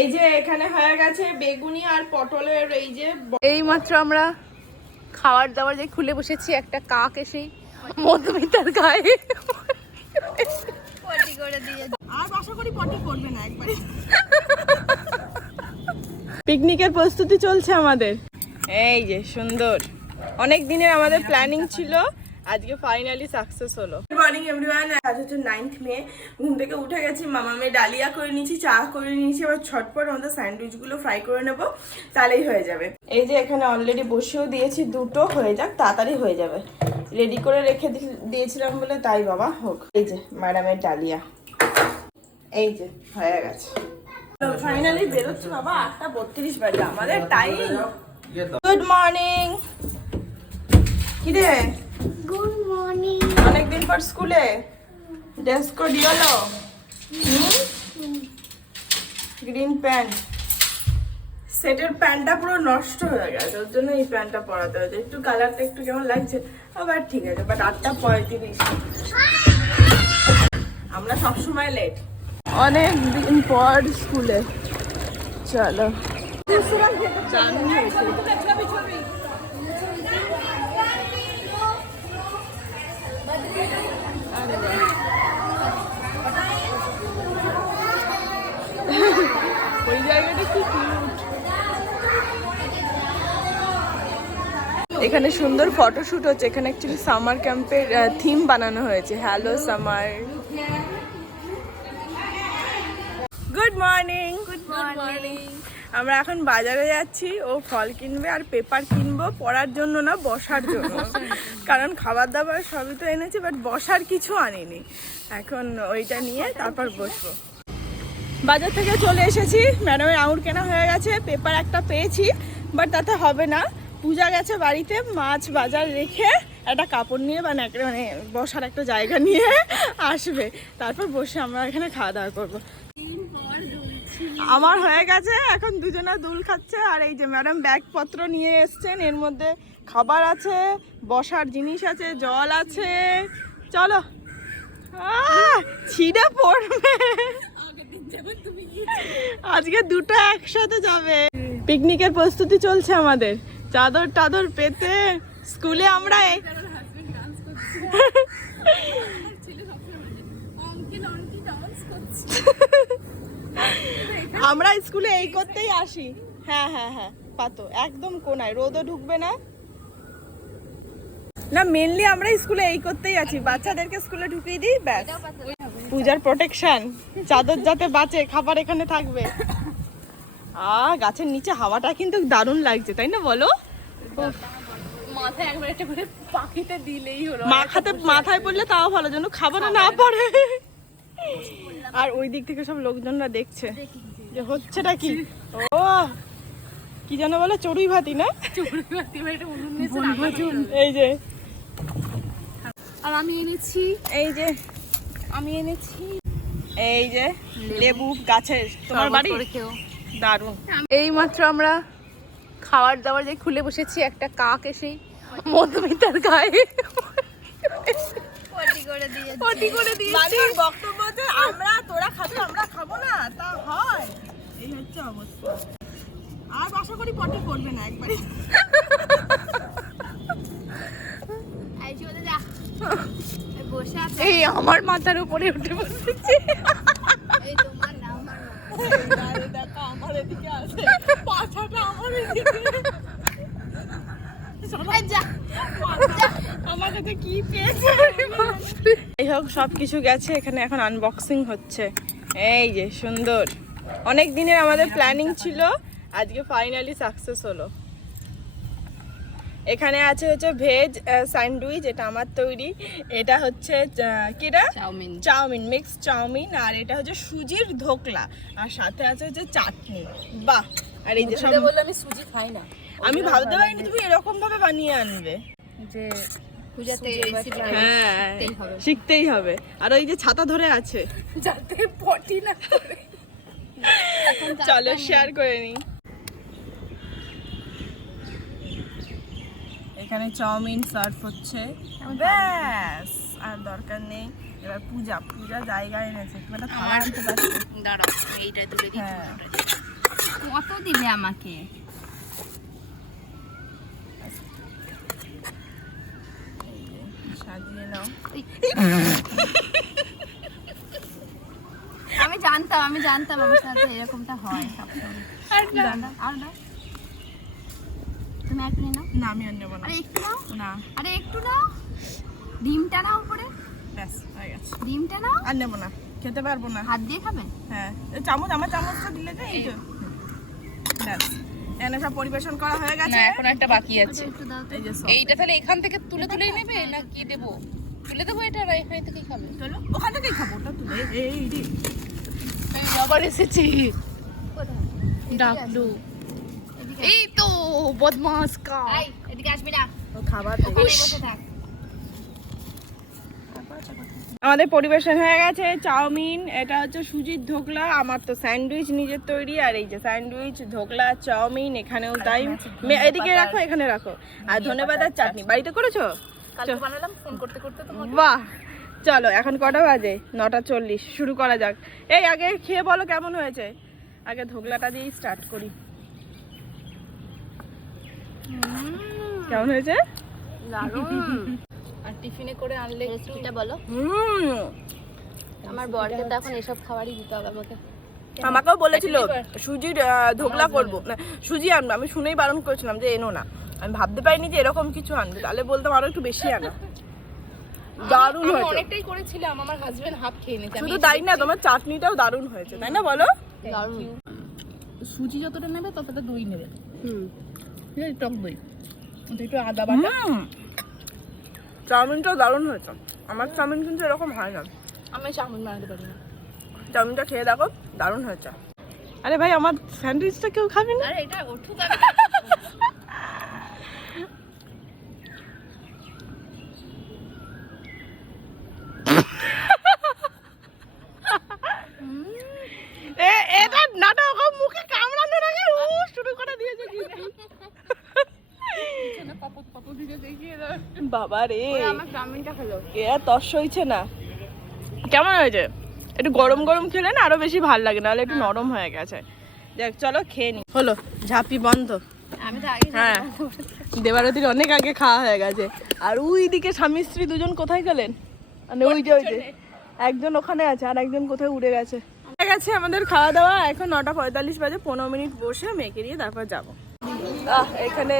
এই যে এখানে হয়ে গেছে বেগুনি আর পটলের এই যে এই মাত্র আমরা খাবার দাবার যে খুলে বসেছি একটা কাক এসেই মধুমিতার গায়ে আর আশা করি পটি করবে না একবারে। পিকনিকের প্রস্তুতি চলছে আমাদের। এই যে সুন্দর। অনেক দিনের আমাদের প্ল্যানিং ছিল। আজকে ফাইনালি সাকসেস হলো। গুড মর্নিং এভরিওয়ান আজ হচ্ছে নাইন্থ মে। ঘুম থেকে উঠে গেছি মামা মেয়ে ডালিয়া করে নিয়েছি চা করে নিয়েছি। এবার ছটপট আমাদের স্যান্ডউইচগুলো ফ্রাই করে নেব তাহলেই হয়ে যাবে। এই যে এখানে অলরেডি বসেও দিয়েছি দুটো হয়ে যাক তাড়াতাড়ি হয়ে যাবে। রেডি করে রেখে দি- দিয়েছিলাম বলে তাই বাবা হোক। এই যে ম্যাডামের ডালিয়া। এই যে হয়ে গেছে। ফাইনালি বেরোচ্ছে বাবা আটটা বত্রিশ বাজে। আমাদের টাইম গুড মর্নিং কি রে গুড মর্নিং অনেকদিন পর স্কুলে? Dress code yellow green pant সেটের প্যান্টটা পুরো নষ্ট হয়ে গেছে ওর জন্য এই প্যান্টটা পরাতে হয়েছে। একটু কালারটা একটু কেমন লাগছে? আবার ঠিক আছে বাট আটটা পঁয়ত্রিশ। আমরা সবসময় লেট অনেক দিন পর স্কুলে। চলো। জানি হয়েছে এখানে সুন্দর ফটোশুট হচ্ছে। এখানে অ্যাকচুয়ালি সামার ক্যাম্পের থিম বানানো হয়েছে। Hello summer good morning good morning আমরা এখন বাজারে যাচ্ছি। ও ফল কিনবে আর পেপার কিনবো পড়ার জন্য না বসার জন্য। কারণ খাবার দাবার সবই তো এনেছি বাট বসার কিছু আনিনি। এখন ওইটা নিয়ে তারপর বসবো। বাজার থেকে চলে এসেছি। ম্যাডামের আঙুর কেনা হয়ে গেছে। পেপার একটা পেয়েছি বাট তাতে হবে না। পূজা গেছে বাড়িতে, মাছ বাজার রেখে একটা কাপড় নিয়ে মানে একটা মানে বসার একটা জায়গা নিয়ে আসবে। তারপর বসে আমরা এখানে খাওয়া দাওয়া করব। আমার হয়ে গেছে, এখন দুজনা দুল খাচ্ছে, আর এই যে ম্যাডাম ব্যাগপত্র নিয়ে এসছেন, এর মধ্যে খাবার আছে, বসার জিনিস আছে, জল আছে। চলো। ছিঁড়ে পড়বে। আজকে দুটো একসাথে যাবে। পিকনিকের প্রস্তুতি চলছে আমাদের। চাদর টাদর পেতে স্কুলে আমরা এই- আমরা স্কুলে এই করতেই আসি। হ্যাঁ হ্যাঁ হ্যাঁ পাতো একদম কোনায় রোদও ঢুকবে না। না মেনলি আমরা স্কুলে এই করতেই আছি। বাচ্চাদেরকে স্কুলে ঢুকিয়ে দিই ব্যাস। পূজার প্রোটেকশন চাদর যাতে বাঁচে খাবার এখানে থাকবে। আ গাছের নিচে হাওয়াটা কিন্তু দারুণ লাগছে তাই না বলো? মাথায় একবার একটা করে পাখিতে দিলেই হলো মাথাতে মাথায় পড়লে তাও ভালো যেন খাবার না পড়ে। আর ওই দিক থেকে সব লোকজনরা দেখছে যে হচ্ছেটা কি? ও কি যেন বলে চড়ুই ভাতি না? এই যে। আর আমি এনেছি এই যে। আমি এনেছি এই যে লেবু। গাছের। তোমার বাড়ি? খেও। দারুণ। এই মাত্র আমরা খাবার দাবার যে খুলে বসেছি একটা কাক এসেই মধুমিতার গায়ে পটি করে দিয়েছে। বক্তব্য আমরা তোরা খাবি আমরা খাব না তা হয়। এই হচ্ছে অবস্থা। আর আশা করি পটি করবে না একবারে। এই আমার মাথার উপরে উঠে বসেছে। যাই হোক সব কিছু গেছে, এখানে এখন আনবক্সিং হচ্ছে। এই যে, সুন্দর। অনেক দিনের আমাদের প্ল্যানিং ছিল, আজকে ফাইনালি সাকসেস হলো। এখানে আছে হচ্ছে ভেজ স্যান্ডউইচ এটা আমার তৈরি। এটা হচ্ছে কিরা chow mein. Chow mein mix chow mein আর এটা হচ্ছে সুজির ধোকলা। আর সাথে আছে হচ্ছে চাটনি। বাহ! আর এই যে সব বললে আমি সুজি খাই না। আমি ভাবতে পারিনি তুমি এরকম ভাবে বানিয়ে আনবে। যে হ্যাঁ শিখতেই হবে। আর ওই যে ছাতা ধরে আছে। যাতে পটি না চলো শেয়ার করে নিই। এখানে চাউমিন সার্ভ হচ্ছে। ব্যাস আর দরকার নেই। এবার পূজা পূজা জায়গায় এনেছে। একটু একটা থালা আনতে পারছে দাঁড়াও এইটা তুলে দিই হ্যাঁ। কত দিবে আমাকে? সাজিয়ে নাও। আমি জানতাম আমি জানতাম আমার সাথে এরকমটা হয় সবসময়। জানতাম আর দাও তুমি একটু নাও। না আমি আর নেব না। আরে একটু নাও। না। আরে একটু নাও। ডিমটা নাও উপরে। ব্যাস হয়ে গেছে। ডিমটা নাও। আর নেব না। খেতে পারব না। হাত দিয়ে খাবে? হ্যাঁ। চামচ আমার চামচটা দিলে যে এই তো। ব্যাস। এনে সব পরিবেশন করা হয়ে গেছে। না এখন একটা বাকি আছে। এইটা তাহলে এখান থেকে তুলে তুলেই নেবে না কি দেবো? তুলে দেবো এটা আর এখানে থেকেই খাবে। চলো ওখান থেকেই খাব ওটা তুলে। এই। আবার এসেছি। ডাকলু। এই তো বদমাস কা এই এদিকে আসবি না ও খাবার ওখানে বসে থাক। আমাদের পরিবেশন হয়ে গেছে চাউমিন এটা হচ্ছে সুজির ধোকলা আমার তো স্যান্ডউইচ নিজের তৈরি আর এই যে স্যান্ডউইচ ধোকলা চাউমিন এখানেও তাই এদিকে রাখো এখানে রাখো। আর ধনেপাতার চাটনি। বাড়িতে করেছ? কালকে বানালাম ফোন করতে করতে তো বাহ! চলো এখন কটা বাজে? নটা চল্লিশ। শুরু করা যাক। এই আগে খেয়ে বলো কেমন হয়েছে? আগে ধোকলাটা দিয়েই স্টার্ট করি। কেমন হয়েছে? আর টিফিনে করে আনলে রেসিপিটা বলো। হুম। আমার বরকে তো এখন এসব খাবারই দিতে হবে আমাকে। আমাকেও বলেছিল সুজির ধোকলা করব। সুজি আনব আমি শুনেই বারণ করেছিলাম যে এনো না। আমি ভাবতে পারিনি যে এরকম কিছু আনবে। তাহলে বলতাম আরও একটু বেশি আনা। দারুণ আমি হয়েছে। অনেকটাই করেছিলাম আমার হাজবেন্ড হাফ খেয়ে আমি শুধু তাই না তোমার চাটনিটাও দারুণ হয়েছে। তাই না বলো? সুজি যতটা নেবে ততটা দই নেবে। হুম। টক দই। একটু আদা বাটা। চাউমিনটাও দারুণ হয়েছে। আমার চাউমিন কিন্তু এরকম হয় না। আমি চাউমিন বানাতে পারি না। চাউমিনটা খেয়ে দেখো দারুণ হয়েছে। আরে ভাই আমার স্যান্ডউইচটা কেউ খাবে না? আরে এটা ওঠুক এ এটা নাটক ও মুখে কামড়ানোর আগে উ শুরু করে দিয়েছে কিন্তু পাপা পাপা দিকে দেখিয়ে দাও বাবা রে এ আর তস হইছে না। কেমন হয়েছে? একটু গরম গরম খেলে না আরও বেশি ভালো লাগে নাহলে একটু নরম হয়ে গেছে। দেখ চলো খেয়ে নি। হলো ঝাঁপি বন্ধ। হ্যাঁ। দেবারতির অনেক আগে খাওয়া হয়ে গেছে। আর ওই দিকে স্বামী স্ত্রী দুজন কোথায় গেলেন? মানে ওই যে ওই যে। একজন ওখানে আছে আর একজন কোথায় উড়ে গেছে। হয়ে গেছে আমাদের খাওয়া দাওয়া। এখন নটা পঁয়তাল্লিশ বাজে পনেরো মিনিট বসে মেয়েকে দিয়ে তারপর যাব। আহ, এখানে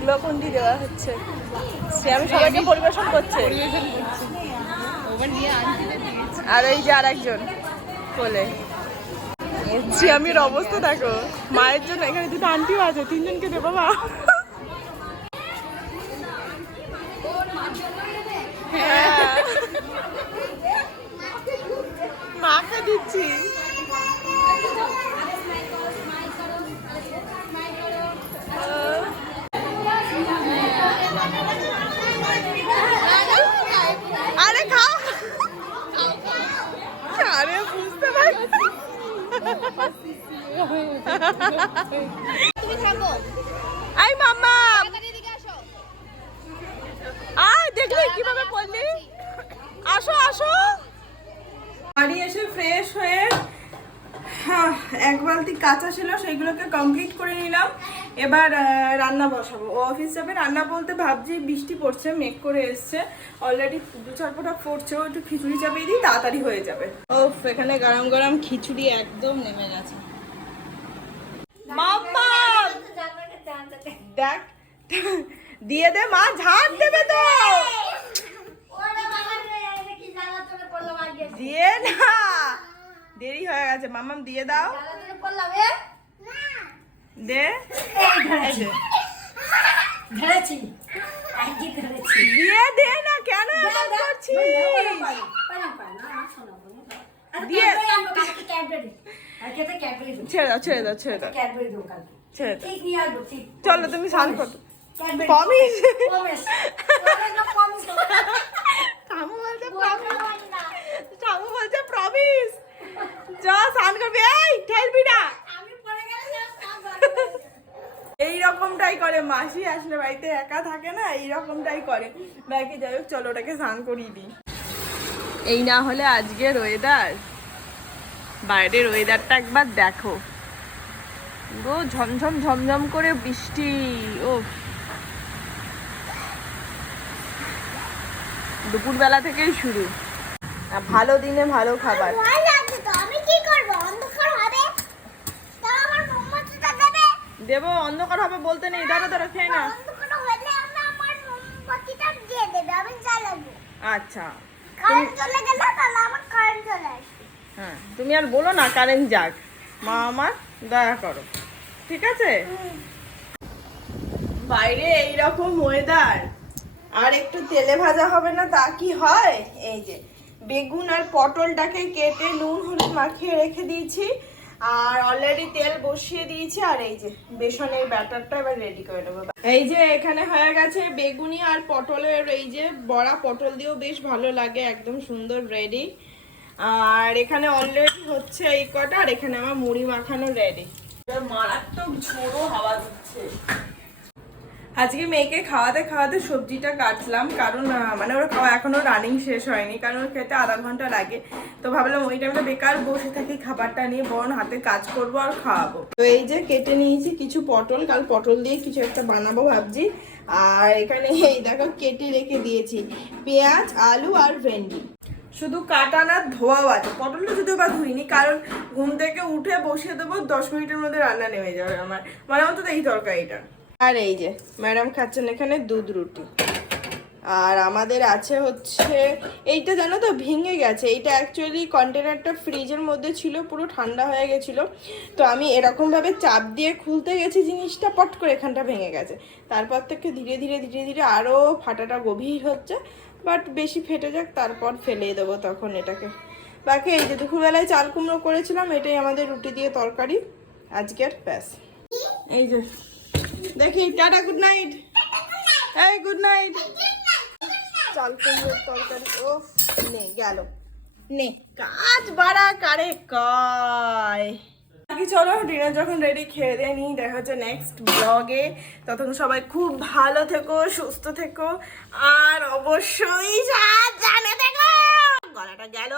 গ্লোকন্ডি দেওয়া হচ্ছে। আমি সবাইকে পরিবেশন করছে। আর এই যে আর একজন কোলে সিয়ামির অবস্থা দেখো। মায়ের জন্য এখানে দুটো আন্টিও আছে, তিনজনকে দেবো, মা। হ্যাঁ। মাকে দিচ্ছি আরে খাও আরে বুঝতে পারছি তুমি থাকো আই মাম্মা তাড়াতাড়ি এদিকে আসো আয় দেখলি কীভাবে পড়লি আসো আসো বাড়ি এসে ফ্রেশ হয়ে হ্যাঁ, এক বালতি কাঁচা ছিল সেইগুলোকে কমপ্লিট করে নিলাম। এবার রান্না বসাবো। ও অফিস যাবে রান্না বলতে ভাবছি বৃষ্টি পড়ছে মেঘ করে এসছে। অলরেডি দু চার ফোঁটা পড়ছে ও একটু খিচুড়ি চাপিয়ে দিই তাড়াতাড়ি হয়ে যাবে। ও এখানে গরম গরম খিচুড়ি একদম নেমে গেছে। দেখ দিয়ে দে মা ঝাড় দেবে তো! দিয়ে না! দেরি হয়ে গেছে মামাম দিয়ে দাও দে দিয়ে দে না কেন এমন করছিস দিয়ে ছেড়ে দাও ছেড়ে দাও ছেড়ে দাও ছেড়ে দাও চলো তুমি স্নান করো বলছে প্রমিস বলছে প্রমিস চ স্নান করবি। এই ঠেলবি না। এই রকমটাই করে মাসি আসলে বাড়িতে একা থাকে না এই রকমটাই করে। ব্যাগে যাই হোক চলো ওটাকে স্নান করিয়ে দিই। এই না হলে আজকের ওয়েদার বাইরের ওয়েদারটা একবার দেখো। গো ঝমঝম ঝমঝম করে বৃষ্টি ও দুপুরবেলা থেকেই শুরু। ভালো দিনে ভালো খাবার ভয় লাগছে তো আমি কি করব অন্ধকার হবে তা আমার মোমবাতিটা দেবে অন্ধকার হবে বলতে নেই। ধরো ধরো খেয়ে না আচ্ছা। হ্যাঁ তুমি আর বলো না কারেন্ট যাক। মা আমার দয়া করো। ঠিক আছে? বাইরে এইরকম ওয়েদার আর একটু তেলে ভাজা হবে না তা কি হয়? এই যে বেগুন আর পটলটাকে কেটে নুন হলুদ মাখিয়ে রেখে দিয়েছি। আর অলরেডি তেল বসিয়ে দিয়েছি আর এই যে বেসনের ব্যাটারটা এবার রেডি করে নেব। এই যে এখানে হয়ে গেছে বেগুনি আর পটলের এই যে বড়া পটল দিয়েও বেশ ভালো লাগে একদম সুন্দর রেডি আর এখানে অলরেডি হচ্ছে এই কটা আর এখানে আমার মুড়ি মাখানো রেডি মারাত্মক ঝোড়ো হাওয়া দিচ্ছে। আজকে মেয়েকে খাওয়াতে খাওয়াতে সবজিটা কাটলাম, কারণ মানে ওর খাওয়া এখনও রানিং শেষ হয়নি, কারণ ওর খেতে আধা ঘণ্টা লাগে। তো ভাবলাম ওই টাইমটা বেকার বসে থাকি, খাবারটা নিয়ে বরং হাতে কাজ করব আর খাওয়াবো। তো এই যে কেটে নিয়েছি কিছু পটল, কাল পটল দিয়ে কিছু একটা বানাবো ভাবছি। আর এখানে এই দেখো, কেটে রেখে দিয়েছি পেঁয়াজ, আলু আর ভেন্ডি। শুধু কাটা না, ধোয়াও আছে। পটলটা যদিও বা ধুইনি, কারণ ঘুম থেকে উঠে বসিয়ে দেবো, দশ মিনিটের মধ্যে রান্না নেমে যাবে আমার। মানে অন্তত এই তরকারিটা। আর এই যে ম্যাডাম খাচ্ছেন এখানে দুধ রুটি। আর আমাদের আছে হচ্ছে, এইটা জানো তো ভেঙে গেছে। এইটা অ্যাকচুয়ালি কন্টেনারটা ফ্রিজের মধ্যে ছিল, পুরো ঠান্ডা হয়ে গেছিল। তো আমি এরকমভাবে চাপ দিয়ে খুলতে গেছি জিনিসটা, পট করে এখানটা ভেঙে গেছে। তারপর থেকে ধীরে ধীরে ধীরে ধীরে আরও ফাটাটা গভীর হচ্ছে। বাট বেশি ফেটে যাক, তারপর ফেলে দেবো তখন এটাকে। বাকি এই যে দুপুরবেলায় চাল কুমড়ো করেছিলাম, এটাই আমাদের রুটি দিয়ে তরকারি। আজকের ব্যাস। এই যে দেখি, টাটা গুড নাইট এই গুড নাইট চাল কুমড়োর তরকারি। ও নে, গেল। নে, কাজ বাড়া কারে কয়। চলো ডিনার যখন রেডি খেয়ে দিয়ে নিই। দেখা হচ্ছে নেক্সট ব্লগে তখন সবাই খুব ভালো থেকো, সুস্থ থেকো। আর অবশ্যই জানে থেকো। গলাটা গেল।